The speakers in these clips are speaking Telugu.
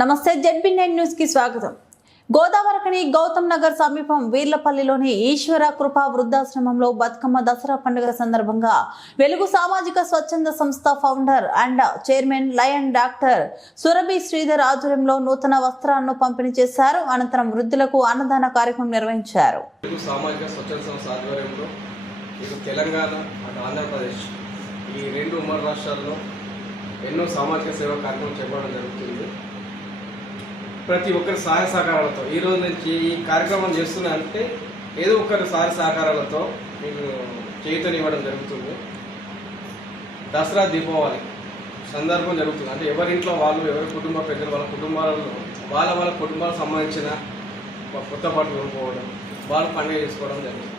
నమస్తే జెడ్బీ నైన్ న్యూస్కి స్వాగతం. గోదావరికని గౌతమ్ నగర్ సమీపం వీర్లపల్లిలోని ఈశ్వర కృపా వృద్ధాశ్రమంలో బతుకమ్మ దసరా పండుగ సందర్భంగా వెలుగు సామాజిక స్వచ్ఛంద సంస్థ founder and chairman lion doctor Surabhi Sridhar ఆధ్వర్యంలో నూతన వస్త్రాలను పంపిణీ చేశారు. అనంతరం వృద్ధులకు అన్నదాన కార్యక్రమం నిర్వహించారు. సామాజిక స్వచ్ఛంద సంస్థ ఆధ్వర్యంలో తెలంగాణ ఆంధ్రప్రదేశ్ ఈ రెండు ఉమ్మడి రాష్ట్రాల్లో ఎన్నో సామాజిక సేవా కార్యక్రమం చేపట్టడం జరుగుతుంది. ప్రతి ఒక్కరి సహాయ సహకారాలతో. ఈ రోజు నుంచి ఈ కార్యక్రమం చేస్తున్నా అంటే ఏదో ఒకరి సహాయ సహకారాలతో మీకు చేయుతనివ్వడం జరుగుతుంది. దసరా దీపావళి సందర్భం జరుగుతుంది. అంటే ఎవరింట్లో వాళ్ళు ఎవరి కుటుంబ పెద్దలు వాళ్ళ కుటుంబాలలో వాళ్ళ వాళ్ళ కుటుంబాలకు సంబంధించిన కొత్త పాటలు కొనుక్కోవడం వాళ్ళు పండుగ చేసుకోవడం జరిగింది.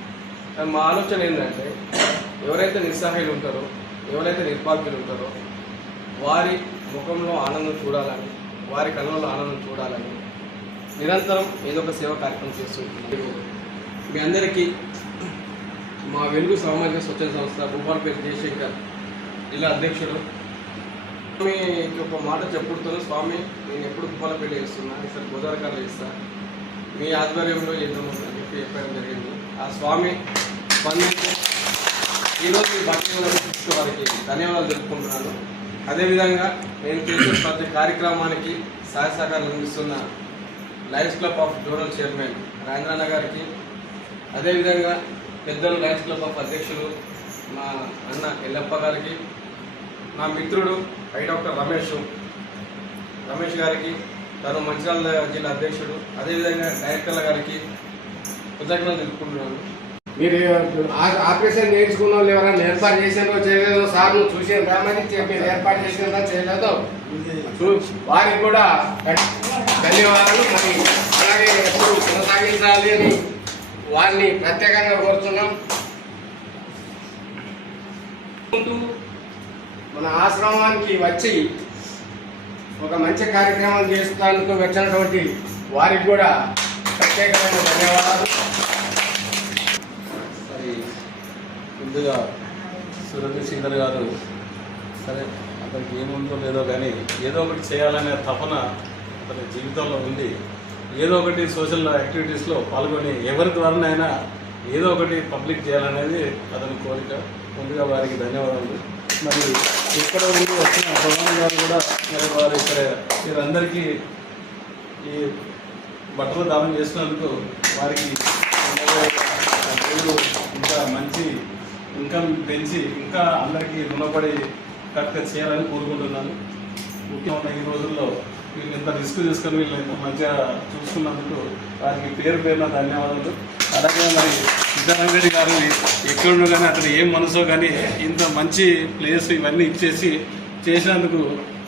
మా ఆలోచన ఏంటంటే ఎవరైతే నిస్సహాయులు ఉంటారో ఎవరైతే నిర్భాగ్యులు ఉంటారో వారి ముఖంలో ఆనందం చూడాలని వారి కళ్ళలో ఆనందం చూడాలని నిరంతరం ఏదో ఒక సేవ కార్యక్రమం చేస్తుంటుంది మీ అందరికీ మా వెలుగు సామాజిక స్వచ్ఛంద సంస్థ భూపాలపేట జయశంకర్ జిల్లా అధ్యక్షుడు. స్వామికి ఒక మాట చెప్పుడుతాను స్వామి నేను ఎప్పుడు భూపాలపేట చేస్తున్నా ఈసారి గోదావరికాలు చేస్తా. మీ ఆధ్వర్యంలో చేద్దామని చెప్పి చెప్పడం జరిగింది. ఆ స్వామి స్పందించి ఈరోజు ఈ భక్తి వారికి ధన్యవాదాలు తెలుపుకుంటున్నాను. అదేవిధంగా నేను చేసే ప్రతి కార్యక్రమానికి సహాయ సహకారాలు అందిస్తున్న lions club of zonal chairman రాజేంద్రన్న గారికి అదేవిధంగా పెద్దలు లయన్స్ క్లబ్ ఆఫ్ అధ్యక్షులు మా అన్న ఎల్లప్ప గారికి నా మిత్రుడు ఐ డాక్టర్ రమేష్ రమేష్ గారికి తను మంచిర్యాల జిల్లా అధ్యక్షుడు అదేవిధంగా డైరెక్టర్ల గారికి కృతజ్ఞతలు తెలుపుకుంటున్నాను. మీరు ఆపరేషన్ నేర్చుకున్న వాళ్ళు ఎవరైనా ఏర్పాటు చేసినో చేయలేదో సార్ నువ్వు చూసాను రామని చెప్పి మీరు ఏర్పాటు చేసినా చేయలేదో చూ- వారికి కూడా ధన్యవాదాలు. మరి అలాగే ఎప్పుడు కొనసాగించాలి అని వారిని ప్రత్యేకంగా కోరుతున్నాం. మన ఆశ్రమానికి వచ్చి ఒక మంచి కార్యక్రమం చేస్తానికి వచ్చినటువంటి వారికి కూడా ప్రత్యేకమైన ధన్యవాదాలు మరి ముందుగా సురభి శ్రీధర్ గారు సరే అతనికి ఏముందో లేదో కానీ ఏదో ఒకటి చేయాలనే తపన అతని జీవితంలో ఉంది. ఏదో ఒకటి సోషల్ యాక్టివిటీస్లో పాల్గొని ఎవరి ద్వారానైనా ఏదో ఒకటి పబ్లిక్ చేయాలనేది అతని కోరిక. ముందుగా వారికి ధన్యవాదాలు. మరి ఇక్కడ ఉండి వచ్చిన ప్రధాని గారు కూడా మరి వారు ఇక్కడ వీరందరికీ ఈ బట్టలు దానం చేసినందుకు వారికి దేవుడు ఇంకా మంచి ఇన్కమ్ పెంచి ఇంకా అందరికీ రుణపడి కరెక్ట్గా చేయాలని కోరుకుంటున్నాను. ముఖ్యమైన ఈ రోజుల్లో వీళ్ళు ఇంత రిస్క్ తీసుకొని వీళ్ళు ఇంత మంచిగా చూసుకున్నందుకు వారికి పేరు పేరున ధన్యవాదాలు. అలాగే మరి సిద్ధరంగడి గారు ఎక్కడున్నా కానీ అతను ఏం మనసో కానీ ఇంత మంచి ప్లేస్ ఇవన్నీ ఇచ్చేసి చేసినందుకు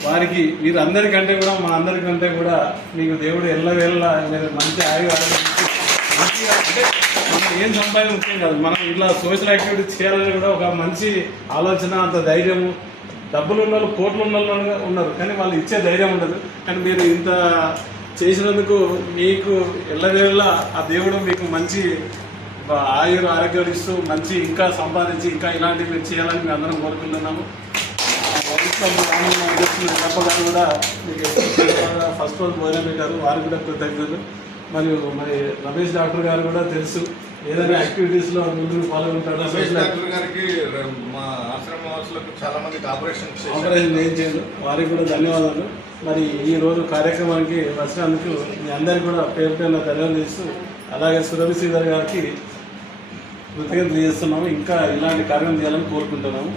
వారికి వీరందరికంటే కూడా మా అందరికంటే కూడా మీకు దేవుడు ఎల్లవేళ మంచి ఆయు మంచిగా అంటే ఏం సంపాదన ముఖ్యం కాదు. మనం ఇట్లా సోషల్ యాక్టివిటీ చేయాలని కూడా ఒక మంచి ఆలోచన అంత ధైర్యము. డబ్బులు ఉన్న వాళ్ళు కోట్లు ఉన్న వాళ్ళు ఉన్నారు. కానీ వాళ్ళు ఇచ్చే ధైర్యం ఉండదు. కానీ మీరు ఇంత చేసినందుకు మీకు ఎల్లవేళ ఆ దేవుడు మీకు మంచి ఆయుర ఆరోగ్యాలు ఇస్తూ మంచి ఇంకా సంపాదించి ఇంకా ఇలాంటివి మీరు చేయాలని మేము అందరం కోరుకుంటున్నాము. గొప్ప కూడా మీకు ఫస్ట్ రోజు భోజనం పెట్టారు. వారు కూడా కృతజ్ఞతలు. మరియు మరి రమేష్ డాక్టర్ గారు కూడా తెలుసు. ఏదైనా యాక్టివిటీస్లో ముందుకు పాల్గొంటారు? రమేష్ డాక్టర్ గారికి మా ఆశ్రమ వాసులకు చాలా మందికి ఆపరేషన్ చేశారు. ఆపరేషన్ ఏం చేయదు వారికి కూడా ధన్యవాదాలు. మరి ఈ రోజు కార్యక్రమానికి వచ్చినందుకు మీ అందరికీ కూడా పేరు పేరున ధన్యవాదాలు ఇస్తూ అలాగే సురభి శ్రీధర్ గారికి కృతజ్ఞతలు తెలియజేస్తున్నాము. ఇంకా ఇలాంటి కార్యక్రమం చేయాలని కోరుకుంటున్నాము.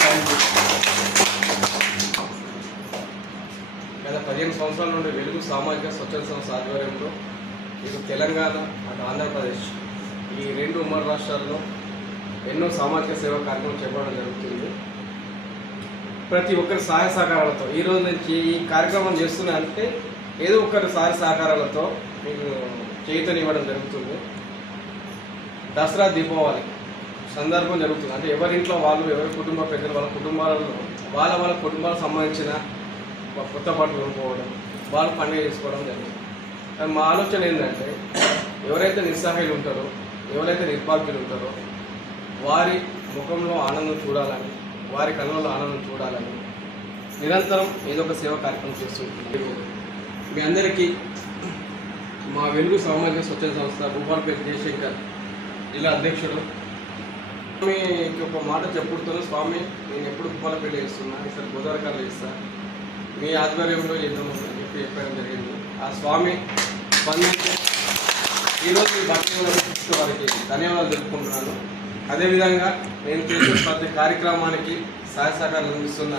థ్యాంక్ యూ గత పదిహేను సంవత్సరాల నుండి వెలుగు సామాజిక స్వచ్ఛంద సంస్థ ఆధ్వర్యంలో ఇటు తెలంగాణ అటు ఆంధ్రప్రదేశ్ ఈ రెండు ఉమ్మడి రాష్ట్రాల్లో ఎన్నో సామాజిక సేవా కార్యక్రమం చేపట్టడం జరుగుతుంది. ప్రతి ఒక్కరి సహాయ సహకారాలతో. ఈ రోజు నుంచి ఈ కార్యక్రమం చేస్తున్నా అంటే ఏదో ఒకరి సహాయ సహకారాలతో మీకు ఇవ్వడం జరుగుతుంది. దసరా దీపావళి సందర్భం జరుగుతుంది. అంటే ఎవరింట్లో వాళ్ళు ఎవరి కుటుంబ పెద్దలు వాళ్ళ కుటుంబాలలో వాళ్ళ వాళ్ళ కుటుంబాలకు సంబంధించిన కొత్త పాటలు కొనుక్కోవడం వాళ్ళు పండుగ చేసుకోవడం జరిగింది. కానీ మా ఆలోచన ఏంటంటే ఎవరైతే నిస్సహాయులు ఉంటారో ఎవరైతే నిర్భాగ్యులు ఉంటారో వారి ముఖంలో ఆనందం చూడాలని వారి కళ్ళలో ఆనందం చూడాలని నిరంతరం ఏదో ఒక సేవ కార్యక్రమం చేస్తుంటుంది మీ అందరికీ మా వెలుగు సామాజిక స్వచ్ఛంద సంస్థ భూపాలపేట జయశంకర్ జిల్లా అధ్యక్షుడు. స్వామికి ఒక మాట చెప్పుడుతాను స్వామి నేను ఎప్పుడు భూపాలపేట చేస్తున్నా ఇక్కడ గోదావరికాలు చేస్తా. మీ ఆధ్వర్యంలో చేద్దామని చెప్పి చెప్పడం జరిగింది. ఆ స్వామి స్పందించి ఈరోజు ఈ భక్తి వారికి ధన్యవాదాలు తెలుపుకుంటున్నాను. అదేవిధంగా నేను చేసే ప్రతి కార్యక్రమానికి సహాయ సహకారాలు అందిస్తున్న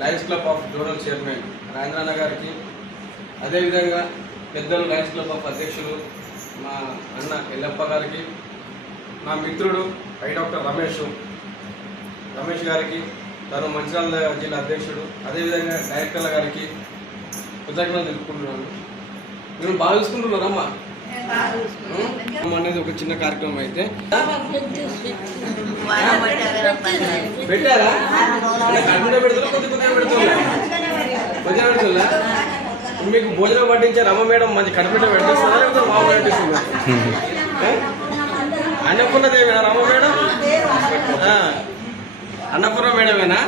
lions club of zonal chairman రాజేంద్రన్న గారికి అదేవిధంగా పెద్దలు లయన్స్ క్లబ్ ఆఫ్ అధ్యక్షులు మా అన్న ఎల్లప్ప గారికి నా మిత్రుడు ఐ డాక్టర్ రమేష్ రమేష్ గారికి తను మంచిర్యాల జిల్లా అధ్యక్షుడు అదేవిధంగా డైరెక్టర్ల గారికి కృతజ్ఞతలు తెలుపుకుంటున్నాను. మీరు బాగా చూసుకుంటున్నారమ్మా. అనేది ఒక చిన్న కార్యక్రమం అయితే. పెట్టారా? పెడుతున్నా కొద్ది కొద్దిగా పెడుతున్నా కొద్దిగా పెడుతున్నా మీకు భోజనం పట్టించారు అమ్మ మేడం మంచి కడుపులో పెట్టేస్తారా? లేకపోతే మామ పెట్టిస్తున్నా అన్నపూర్ణదేవి అమ్మ మేడం? ఆ. అన్నపూర్ణ మేడమేనా?